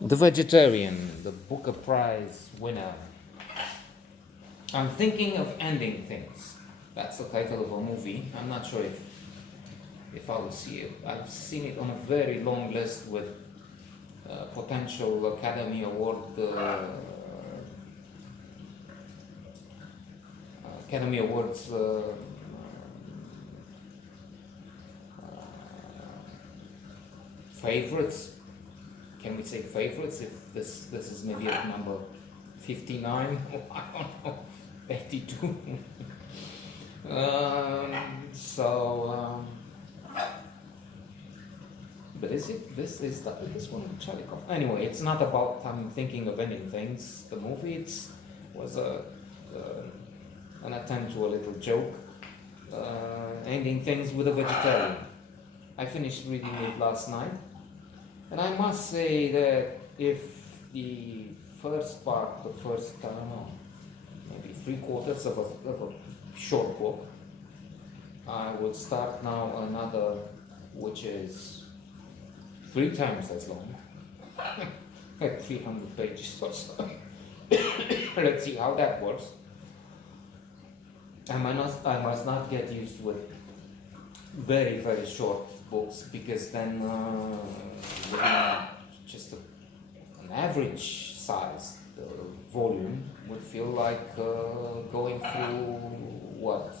The Vegetarian, the Booker Prize winner. I'm thinking of ending things. That's the title of a movie. I'm not sure if I will see it. I've seen it on a very long list with potential Academy Award Academy Awards favorites. Can we say favorites if this is maybe at number 59? I don't know, 82. But is it this one Charlie Cox? Anyway, it's not about I'm thinking of ending things. The movie was an attempt to a little joke, ending things with a vegetarian. I finished reading it last night, and I must say that if the first part, I don't know, maybe 3/4 of a short book, I would start now another, which is 3 times as long, like 300 pages or so. Let's see how that works. I must not get used with very, very short books, because then just an average size volume would feel like going through what?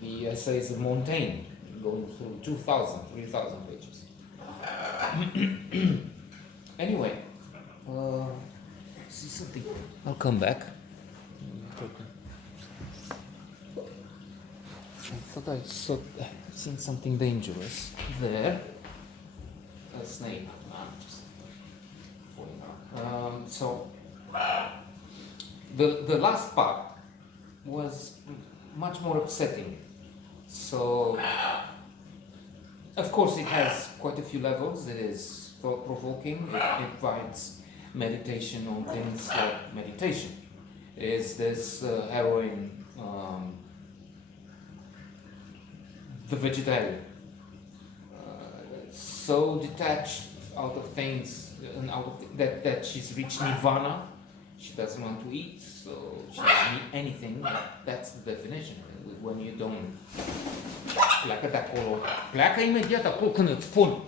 The essays of Montaigne, going through 2,000, 3,000 pages. Anyway, see something. I'll come back. I thought I'd seen something dangerous there. A snake. Just falling out. So the last part was much more upsetting. So, of course, it has quite a few levels. It is thought-provoking. It invites meditation on things like meditation. Is this heroine, the vegetarian, so detached out of things and that she's reached nirvana? She doesn't want to eat, so she doesn't eat anything. That's the definition. When you don't... Pleacă de acolo. Pleacă imediat acolo când îți spun.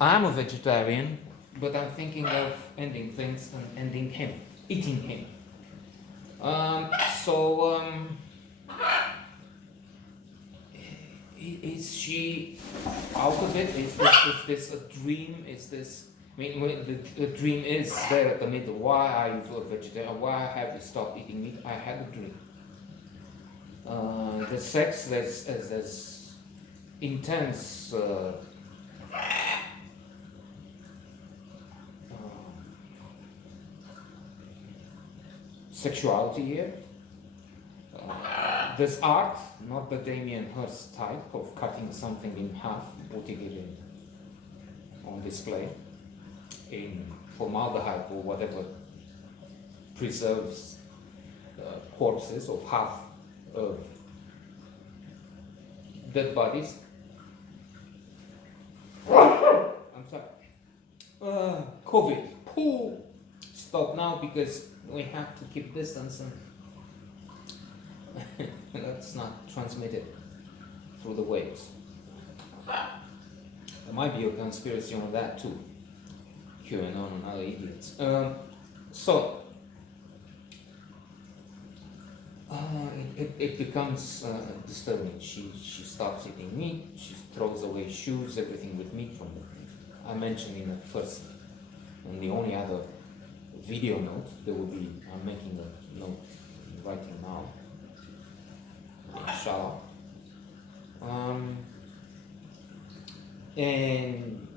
I'm a vegetarian, but I'm thinking of ending things and ending him, eating him. Is she out of it? Is this a dream? Is this... I mean, the dream is there at the middle. Why are you a vegetarian? Why have you stopped eating meat? I had a dream. The sex, there's intense sexuality here. There's art, not the Damien Hirst type of cutting something in half, putting it on display in formaldehyde or whatever preserves corpses of half of dead bodies. I'm sorry. COVID. Stop now, because we have to keep distance and let's not transmit it through the waves. There might be a conspiracy on that too. QAnon and other idiots. It becomes disturbing. She stops eating meat. She throws away shoes, everything with meat from them. I mentioned in the first and the only other video note, there will be, I'm making a note writing now, inshallah. And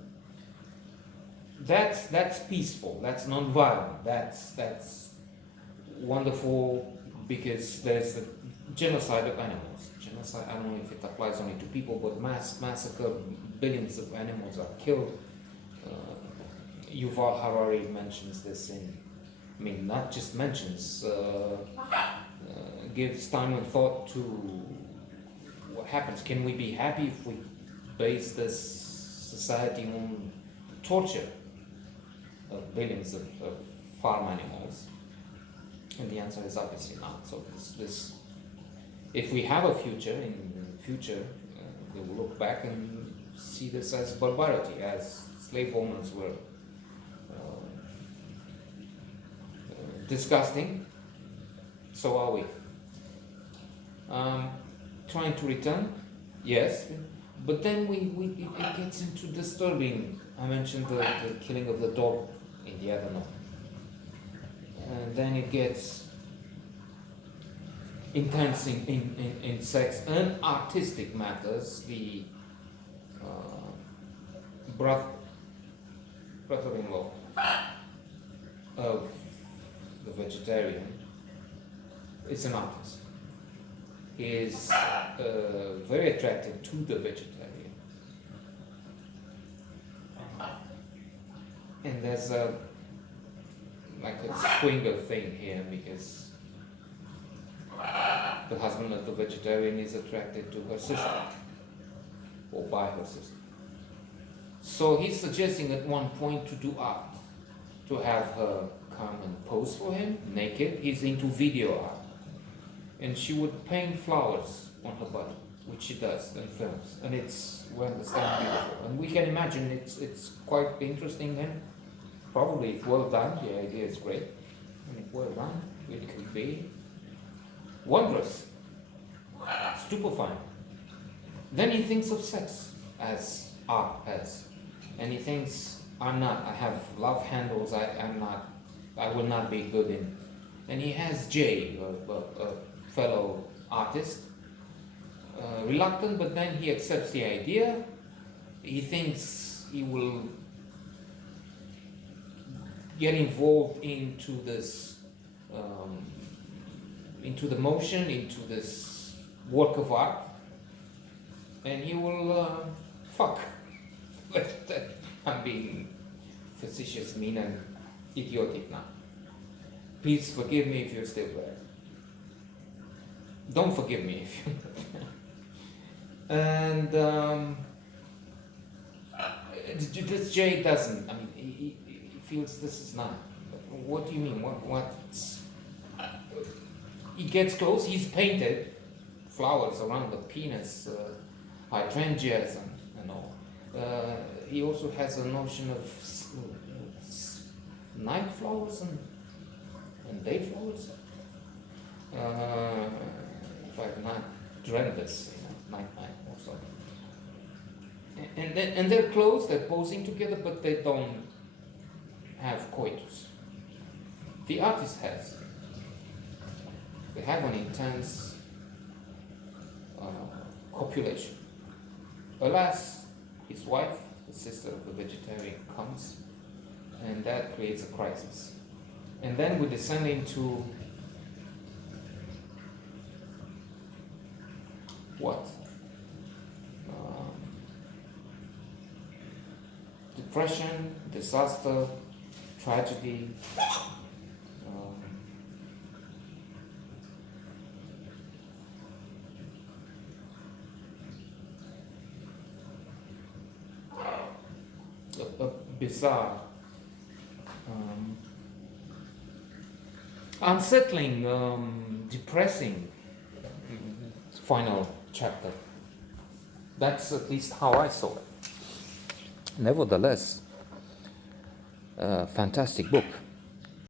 that's peaceful, that's non-violent, that's wonderful, because there's a genocide of animals. Genocide, I don't know if it applies only to people, but massacre, billions of animals are killed. Yuval Harari mentions this in I mean, not just mentions, gives time and thought to what happens. Can we be happy if we base this society on torture of billions of farm animals? And the answer is obviously not. So this if we have a future, in the future, they will look back and see this as barbarity, as slave owners were disgusting. So are we. Trying to return, yes, but then it gets into disturbing. I mentioned the killing of the dog in the other note. And then it gets intense in sex and artistic matters. The brother-in-law of the vegetarian is an artist. He is very attracted to the vegetarian. And there's like a swinger thing here, because the husband of the vegetarian is attracted to her sister, or by her sister. So he's suggesting at one point to do art, to have her come and pose for him naked. He's into video art, and she would paint flowers on her body, which she does in films, and it's, we understand, beautiful, and we can imagine it's quite interesting. And probably, if well done, the idea is great, and if well done, it could be wondrous, stupefying. Then he thinks of sex as art has, and he thinks, I have love handles, I will not be good in. And he has Jay, a fellow artist, reluctant, but then he accepts the idea. He thinks he will get involved into this, into the motion, into this work of art, and he will fuck. I'm being facetious, mean, and idiotic now. Please forgive me if you're still there. Don't forgive me if you're not. And this Jay doesn't. I mean, he feels this is not. What do you mean? What's he gets close. He's painted flowers around the penis, hydrangeas and all. He also has a notion of night flowers and day flowers. If I've not dreamt this, night or something. And they're close. They're posing together, but they don't have coitus. The artist has. They have an intense copulation. Alas, his wife, the sister of the vegetarian, comes, and that creates a crisis. And then we descend into what? Depression, disaster, tragedy. A bizarre, unsettling, depressing final chapter. That's at least how I saw it. Nevertheless, fantastic book.